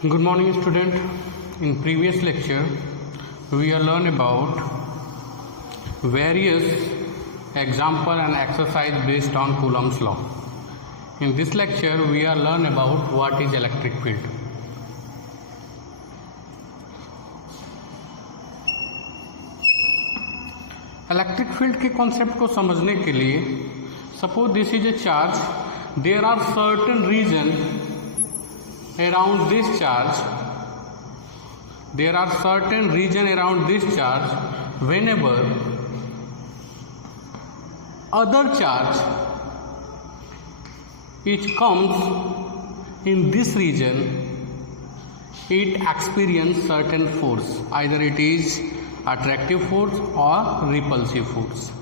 Good morning, student. In previous lecture, we are learn about various example and exercise based on Coulomb's law. In this lecture, we are learn about what is electric field. Electric field के concept को समझने के लिए suppose this is a charge, there are certain region around this charge, there are certain region around this charge. Whenever other charge it comes in this region, it experience certain force, either it is attractive force or repulsive force.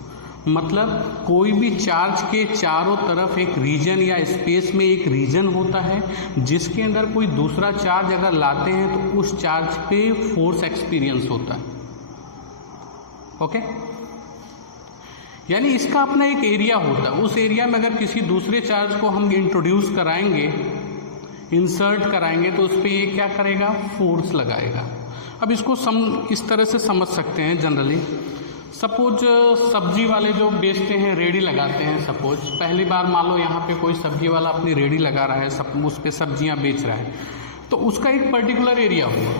मतलब कोई भी charge के चारों तरफ एक reason या space में एक रीजन होता है जिसके अंदर कोई दूसरा चार्ज अगर लाते हैं तो उस चार्ज पे फोर्स एक्सपीरियंस होता है. ओके, यानी इसका अपना एक एरिया होता है. उस एरिया में अगर किसी दूसरे चार्ज को हम इंट्रोड्यूस कराएंगे, इंसर्ट कराएंगे, तो उस पर ये क्या करेगा, फोर्स लगाएगा. अब इसको इस तरह से समझ सकते हैं जनरली. सपोज सब्जी वाले जो बेचते हैं, रेडी लगाते हैं, सपोज पहली बार मान लो यहाँ पे कोई सब्जी वाला अपनी रेडी लगा रहा है, उस पे सब्जियाँ बेच रहा है, तो उसका एक पर्टिकुलर एरिया होगा.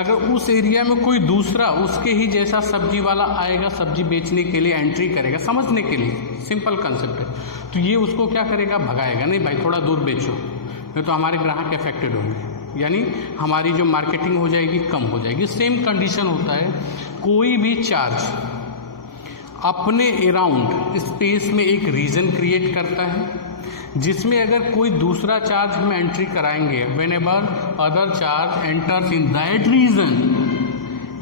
अगर उस एरिया में कोई दूसरा उसके ही जैसा सब्जी वाला आएगा, सब्जी बेचने के लिए एंट्री करेगा, समझने के लिए सिंपल कंसेप्ट है, तो ये उसको क्या करेगा, भगाएगा. नहीं भाई थोड़ा दूर बेचो, नहीं तो हमारे ग्राहक अफेक्टेड होंगे, यानी हमारी जो मार्केटिंग हो जाएगी कम हो जाएगी. सेम कंडीशन होता है, कोई भी चार्ज अपने अराउंड स्पेस में एक रीजन क्रिएट करता है जिसमें अगर कोई दूसरा चार्ज हम एंट्री कराएंगे, whenever other charge enters in that region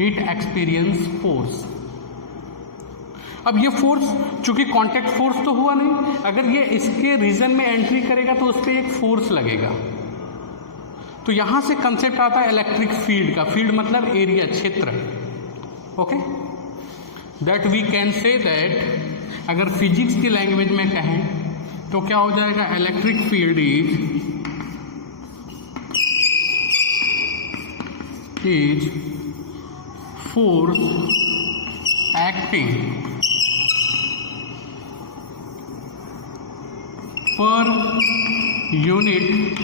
it experience force. अब ये फोर्स चूंकि कांटेक्ट फोर्स तो हुआ नहीं, अगर ये इसके रीजन में एंट्री करेगा तो उस पर एक फोर्स लगेगा. तो यहां से कंसेप्ट आता है इलेक्ट्रिक फील्ड का. फील्ड मतलब एरिया, क्षेत्र. Okay, that we can say that अगर फिजिक्स की लैंग्वेज में कहें तो क्या हो जाएगा, electric field is force acting per unit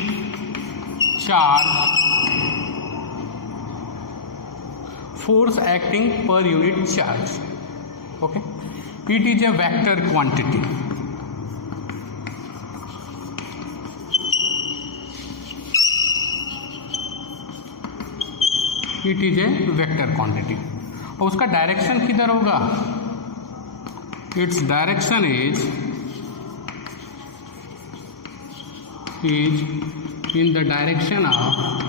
charge, force acting per unit charge. Okay, it is a vector quantity. It is a vector quantity. और उसका डायरेक्शन किधर होगा, its direction is in the direction of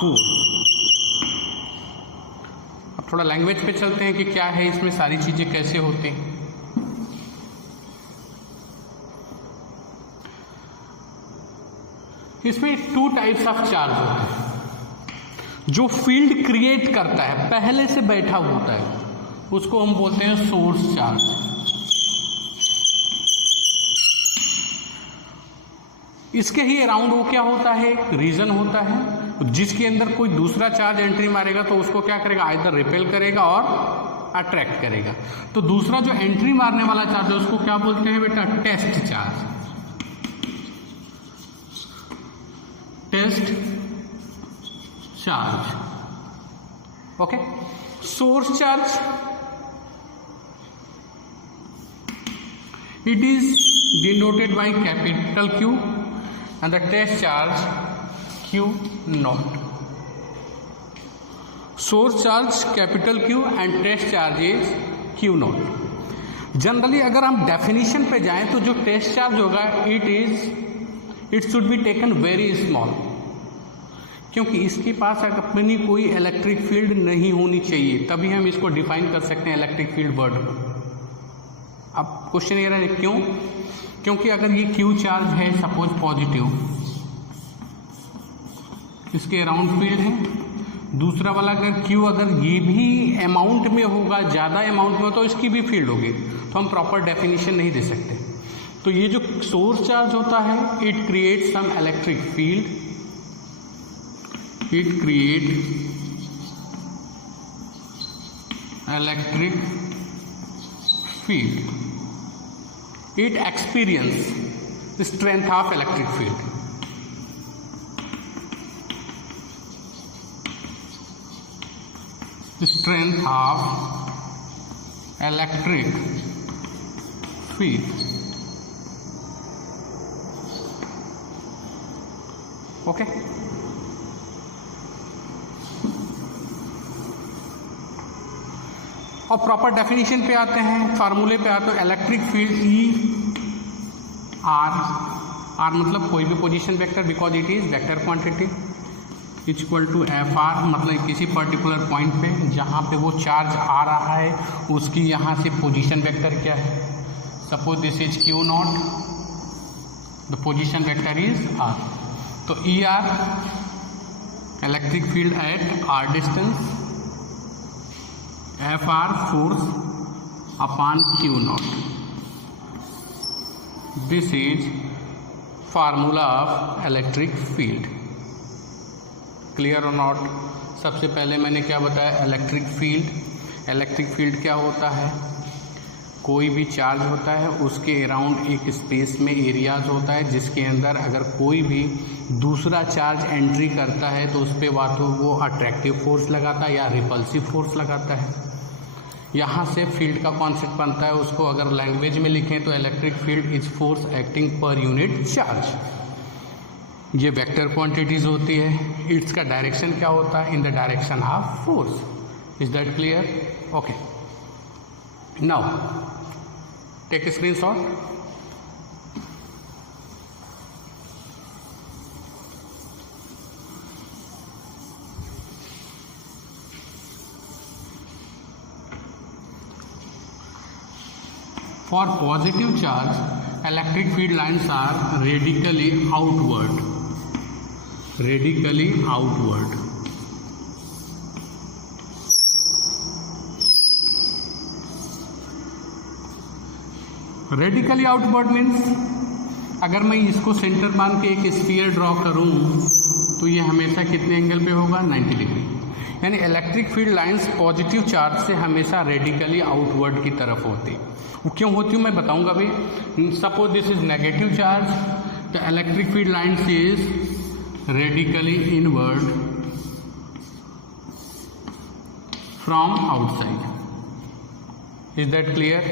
force. अब थोड़ा language पे चलते हैं कि क्या है इसमें, सारी चीजें कैसे होती हैं. इसमें टू टाइप्स ऑफ चार्ज होते हैं. जो फील्ड क्रिएट करता है, पहले से बैठा होता है, उसको हम बोलते हैं सोर्स चार्ज. इसके ही अराउंड वो क्या होता है, रीजन होता है जिसके अंदर कोई दूसरा चार्ज एंट्री मारेगा तो उसको क्या करेगा, आइदर रिपेल करेगा और अट्रैक्ट करेगा. तो दूसरा जो एंट्री मारने वाला चार्ज है उसको क्या बोलते हैं बेटा, test charge. Test charge. Okay, source charge it is denoted by capital Q and the test charge Q naught. Source charge capital Q and test charge is Q naught. Generally अगर हम definition पे जाएं तो जो test charge होगा it should be taken very small, क्योंकि इसके पास अपनी कोई इलेक्ट्रिक फील्ड नहीं होनी चाहिए, तभी हम इसको डिफाइन कर सकते हैं इलेक्ट्रिक फील्ड वर्ड. अब क्वेश्चन ये रहा है क्यों, क्योंकि अगर ये क्यू चार्ज है सपोज पॉजिटिव, इसके अराउंड फील्ड है, दूसरा वाला अगर क्यू अगर ये भी अमाउंट में होगा, ज़्यादा अमाउंट में हो, तो इसकी भी फील्ड होगी. तो हम प्रॉपर डेफिनेशन नहीं दे सकते. तो तो ये जो सोर्स चार्ज होता है it create some electric field, it create electric field, it experience the strength of electric field. The strength of electric field. Okay. और प्रॉपर डेफिनेशन पे आते हैं, फार्मूले पे आते हैं। इलेक्ट्रिक फील्ड ई आर मतलब कोई भी position vector, because it is vector quantity, equal to F R मतलब किसी पर्टिकुलर पॉइंट पे जहाँ पे वो चार्ज आ रहा है उसकी यहाँ से पोजीशन वेक्टर क्या है। Suppose this is q naught, the position vector is r, तो E r electric field at r distance, F r force upon q naught. This is formula of electric field. Clear और not? सबसे पहले मैंने क्या बताया, electric field. Electric field क्या होता है, कोई भी चार्ज होता है उसके अराउंड एक स्पेस में एरियाज होता है जिसके अंदर अगर कोई भी दूसरा चार्ज एंट्री करता है तो उस पर या तो वो अट्रैक्टिव फोर्स लगाता है या रिपल्सिव फोर्स लगाता है। यहाँ से फील्ड का कॉन्सेप्ट बनता है, उसको अगर लैंग्वेज में लिखें तो electric field is force acting per unit charge. ये वेक्टर क्वांटिटीज होती है, इट्स का डायरेक्शन क्या होता है, in the direction of force. Is that clear? Okay, now take a screenshot. For positive charge, electric field lines are radically outward. Radically outward. Radically outward means अगर मैं इसको centre मान के एक स्फीयर ड्रॉ करूं तो ये हमेशा कितने एंगल पे होगा, 90 डिग्री। यानी electric field lines positive charge से हमेशा रेडिकली आउटवर्ड की तरफ होती। वो क्यों होती हूँ मैं बताऊंगा भाई। Suppose this is negative charge, the electric field lines is radically inward from outside. Is that clear?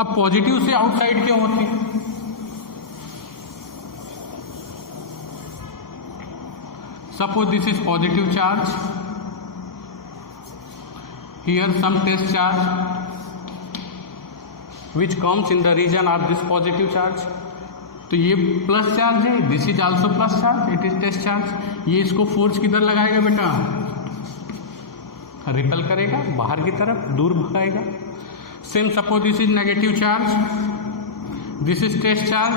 अब पॉजिटिव से आउटसाइड क्यों होती है? Suppose this is positive charge, here some test charge which comes in the region of this positive charge. तो ये plus charge है, this is also plus charge, it is test charge. ये इसको force किधर लगाएगा बेटा, रिपल करेगा बाहर की तरफ, दूर भगाएगा। Same, suppose this is negative charge, this is test charge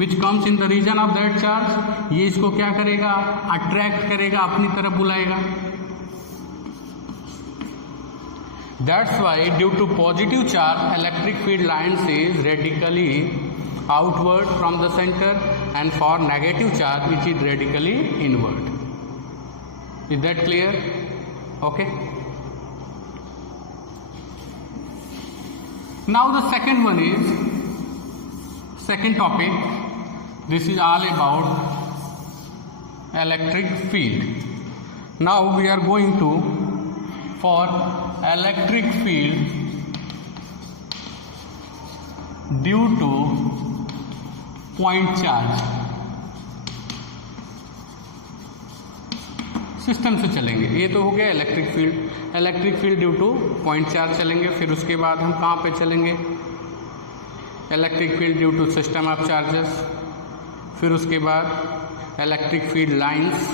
which comes in the region of that charge। ये इसको क्या करेगा, अट्रैक्ट करेगा, अपनी तरफ बुलाएगा। That's why due to positive charge electric field lines is radically outward from the center and for negative charge which is radically inward। Is that clear? Okay. Now the second one is, second topic, this is all about electric field. Now we are going to for electric field due to point charge। System से चलेंगे, ये तो हो गया electric field. Electric field due to point charge चलेंगे, फिर उसके बाद हम कहाँ पे चलेंगे, electric field due to system of charges, फिर उसके बाद इलेक्ट्रिक फील्ड लाइंस,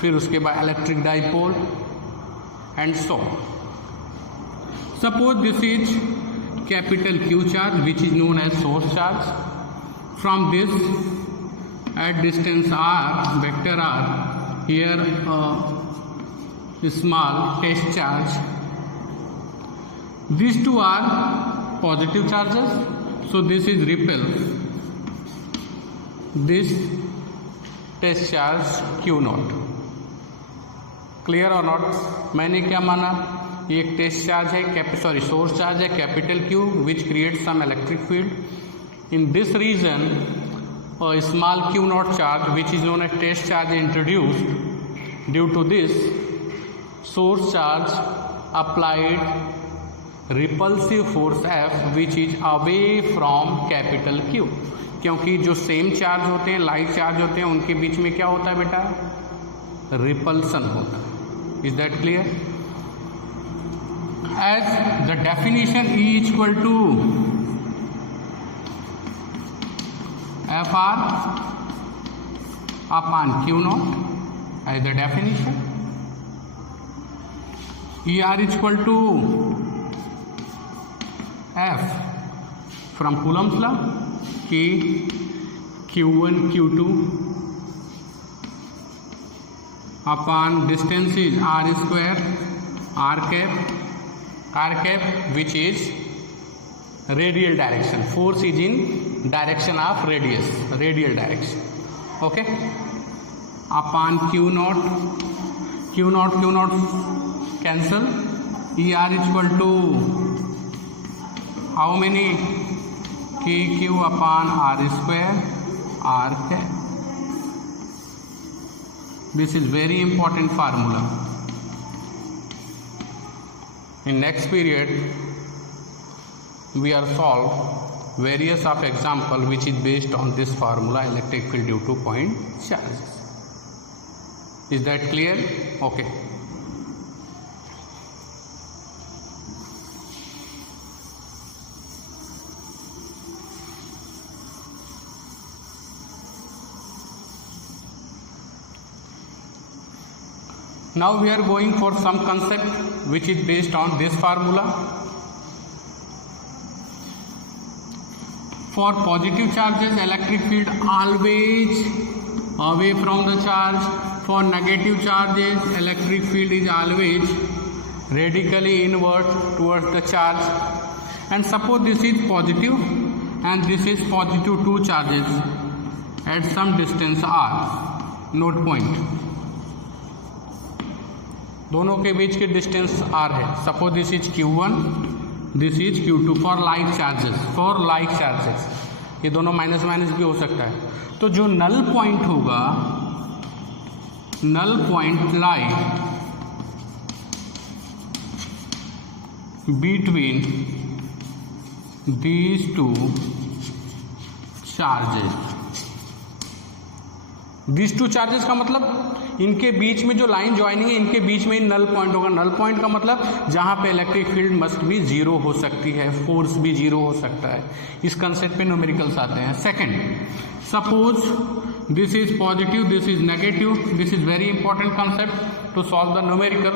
फिर उसके बाद electric dipole and so. Suppose this is capital Q charge which is known as source charge. From this at distance r, vector r, here a small test charge. These two are positive charges, so this is repel this test charge Q naught. Clear और not? मैंने क्या माना, ये एक test charge है, source charge है capital Q which create some electric field in this region. Small Q naught charge which is known as test charge introduced due to this source charge applied repulsive force F which is away from capital Q. क्योंकि जो same charge होते हैं, like charge होते हैं, उनके बीच में क्या होता है बेटा, रिपल्सन होता है. Is that clear? As the definition E equal to FR upon Q naught as the definition. ER is equal to F from Coulomb's law कि Q1 Q2 upon distance is R square R cap which is radial direction. Force is in direction of radial direction. Okay, upon Q naught cancel. ER is equal to how many? KQ upon R square R cap. This is very important formula. In next period we are solve various of example which is based on this formula, electric field due to point charges. Is that clear? Okay. Now we are going for some concept which is based on this formula. For positive charges, electric field always away from the charge. For negative charges, electric field is always radically inward towards the charge. And suppose this is positive and this is positive two charges at some distance R, node point. दोनों के बीच के distance R है. Suppose this is Q1, this is Q2 for like charges. ये दोनों minus minus भी हो सकता है. तो जो नल पॉइंट होगा, null point lie between these two charges. This two charges का मतलब इनके बीच में जो लाइन ज्वाइनिंग है, इनके बीच में नल पॉइंट होगा. नल पॉइंट का मतलब जहां पे इलेक्ट्रिक फील्ड मस्ट भी जीरो हो सकती है, फोर्स भी जीरो हो सकता है. इस कंसेप्ट पे न्यूमेरिकल्स आते हैं. Second, suppose this is positive, this is negative. This is very important concept to solve the numerical.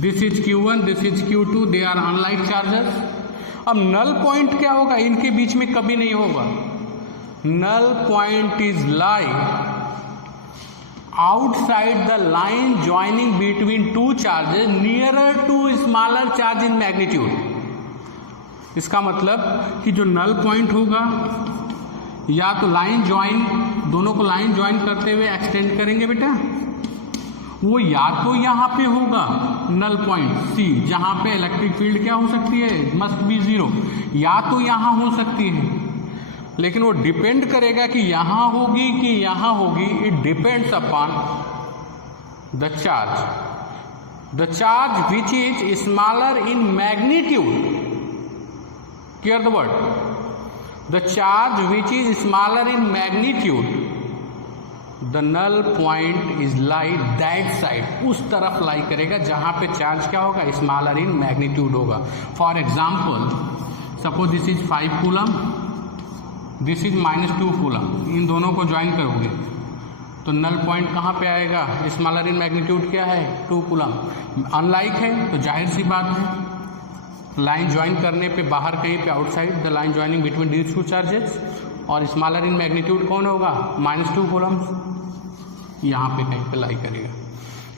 This is Q1, this is Q2, they are unlike charges. अब null point क्या होगा, इनके बीच में कभी नहीं होगा. null point is lie outside the line joining between two charges nearer to smaller charge in magnitude. इसका मतलब कि जो नल पॉइंट होगा, या तो लाइन ज्वाइन, दोनों को लाइन ज्वाइन करते हुए एक्सटेंड करेंगे बेटा, वो या तो यहाँ पे होगा नल पॉइंट C जहाँ पे इलेक्ट्रिक फील्ड क्या हो सकती है, मस्ट बी जीरो, या तो यहाँ हो सकती है. लेकिन वो डिपेंड करेगा कि यहां होगी कि यहां होगी. It depends upon the charge which is smaller in magnitude. Clear the word? The charge which is smaller in magnitude, the null point is lie that side. उस तरफ लाई करेगा जहां पे चार्ज क्या होगा, स्मॉलर इन मैग्नीट्यूड होगा. For example, suppose this is 5 coulomb, this is -2 coulomb. इन दोनों को ज्वाइन करोगे तो नल पॉइंट कहाँ पे आएगा, स्मॉलर इन मैग्नीट्यूड क्या है, 2 कूलम. अनलाइक है तो जाहिर सी बात है, लाइन ज्वाइन करने पे बाहर कहीं पे outside the line joining between these two charges, और स्मॉलर इन मैग्नीट्यूड कौन होगा, -2 कूलम. यहाँ पे कहीं पे लाई करेगा.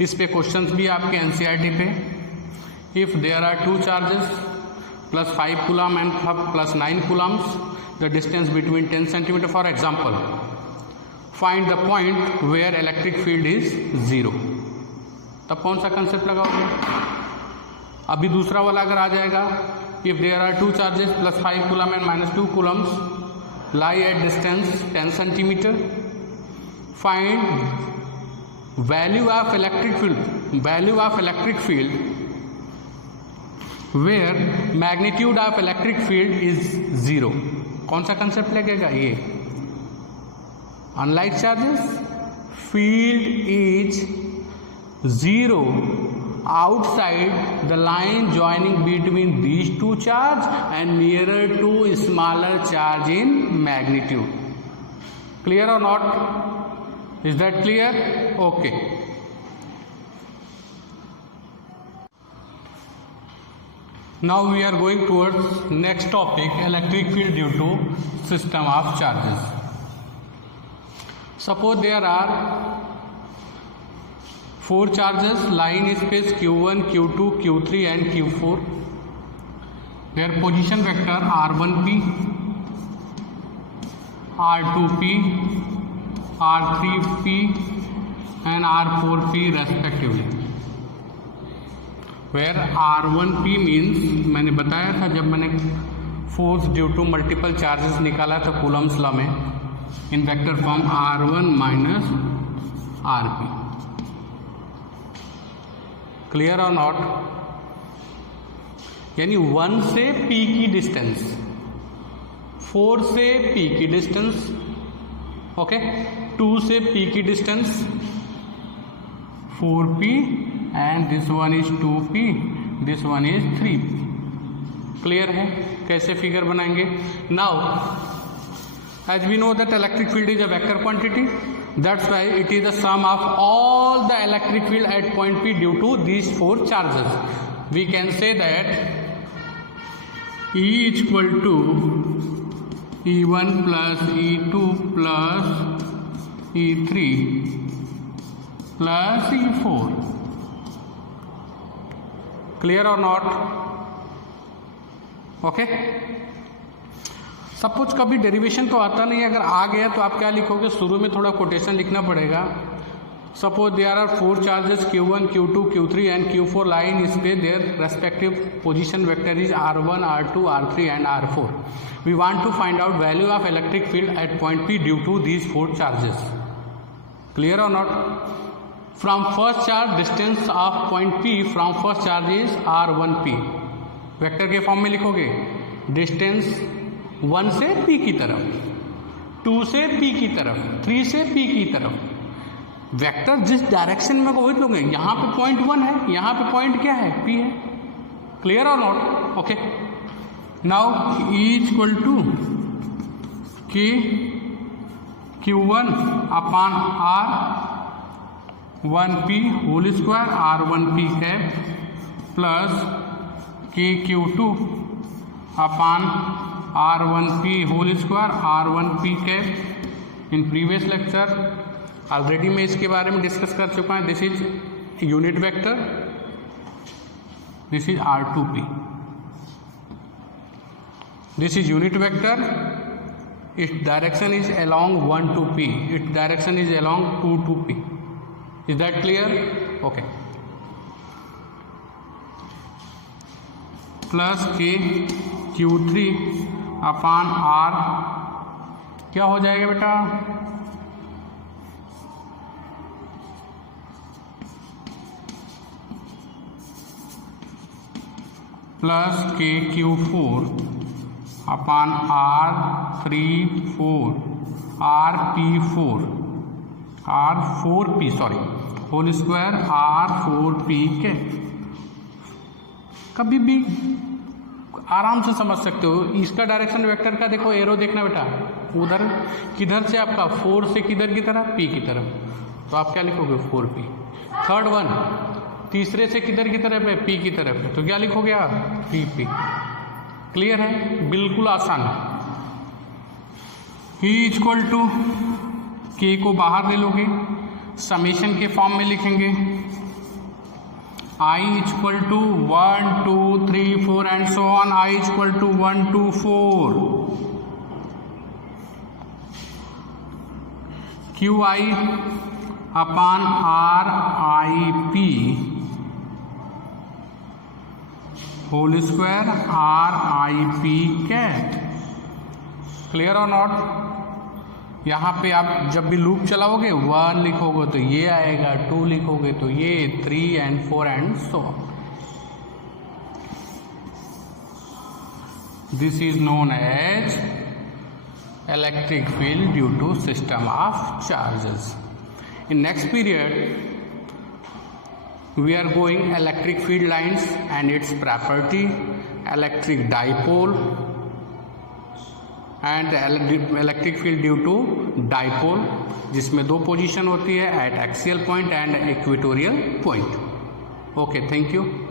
इस पे क्वेश्चंस भी आपके NCERT पे. If there are 2 charges plus 5 coulomb and plus 9 coulombs, the distance between 10 centimeter. For example, find the point where electric field is 0. तब कौन सा कंसेप्ट लगाओगे? अभी दूसरा वाला अगर आ जाएगा, if there are 2 charges plus 5 coulomb and minus 2 coulombs lie at distance 10 centimeter, find value of electric field where magnitude of electric field is 0. कौन सा कंसेप्ट लगेगा? ये unlike charges, field is 0 outside the line joining between these 2 charge and nearer to smaller charge in magnitude. Clear or not? Is that clear? Okay. Now we are going towards next topic, electric field due to system of charges. Suppose there are 4 charges lying in space q1, q2, q3 and q4. Their position vector r1p, r2p, r3p and r4p respectively. Where r1p means, मैंने बताया था जब मैंने force due to multiple charges निकाला था Coulomb's law में, in vector form r1 minus rp. Clear और not? यानी 1 से p की डिस्टेंस, 4 से p की डिस्टेंस, ओके, 2 से p की distance 4p and this one is 2p, this one is 3p. Clear है? कैसे फिगर बनाएंगे? Now as we know that electric field is a vector quantity, that's why it is the sum of all the electric field at point P due to these 4 charges. We can say that E is equal to E1 plus E2 plus E3 plus E4. Clear or not? Okay. Suppose कभी derivation तो आता नहीं है, अगर आ गया तो आप क्या लिखोगे? शुरू में थोड़ा कोटेशन लिखना पड़ेगा. Suppose there are 4 charges q1, q2, q3 and q4 lie in space, their respective position vector is r1, r2, r3 and r4. We want to find out value of electric field at point P due to these 4 charges. Clear or not? From first charge, distance of point P from first charge is r1p. Vector के form में लिखोगे distance 1 से P की तरफ, 2 से P की तरफ, 3 से P की तरफ. वेक्टर जिस डायरेक्शन में वही लोगे. यहाँ पे पॉइंट 1 है, यहाँ पे पॉइंट क्या है? P है. क्लियर और not? Okay. Now E is equal to K Q1 upon R1P whole square R1P cap plus K Q2 upon R1P whole square R1P cap. In previous lecture already मैं इसके बारे में discuss कर चुका हूँ. This is unit vector, this is R2P. This is unit vector. its direction is along 1 to P, its direction is along 2 to P. Is that clear? Okay. Plus K Q3 upon R क्या हो जाएगा बेटा? Plus K Q4 upon R34 R4P sorry whole square R4P के. कभी भी आराम से समझ सकते हो. इसका डायरेक्शन वेक्टर का देखो एरो देखना बेटा, उधर किधर से आपका 4 से किधर की तरफ? P की तरफ. तो आप क्या लिखोगे? 4P. थर्ड वन तीसरे से किधर की तरफ है? P की तरफ है. तो क्या लिखोगे आप? 3P. क्लियर है? बिल्कुल आसान है. E इक्वल टू K को बाहर ले लोगे, समेशन के फॉर्म में लिखेंगे I equal to 1 2 3, 4 and so on. I is equal to 1 to 4. QI upon RIP whole square RIP cat. Clear or not? यहाँ पे आप जब भी लूप चलाओगे 1 लिखोगे तो ये आएगा, 2 लिखोगे तो ये, 3 and 4 and so on. This is known as electric field due to system of charges. In next period, we are going electric field lines and its property, electric dipole and electric field due to dipole, जिसमें 2 position होती है, at axial point and equatorial point. Okay, thank you.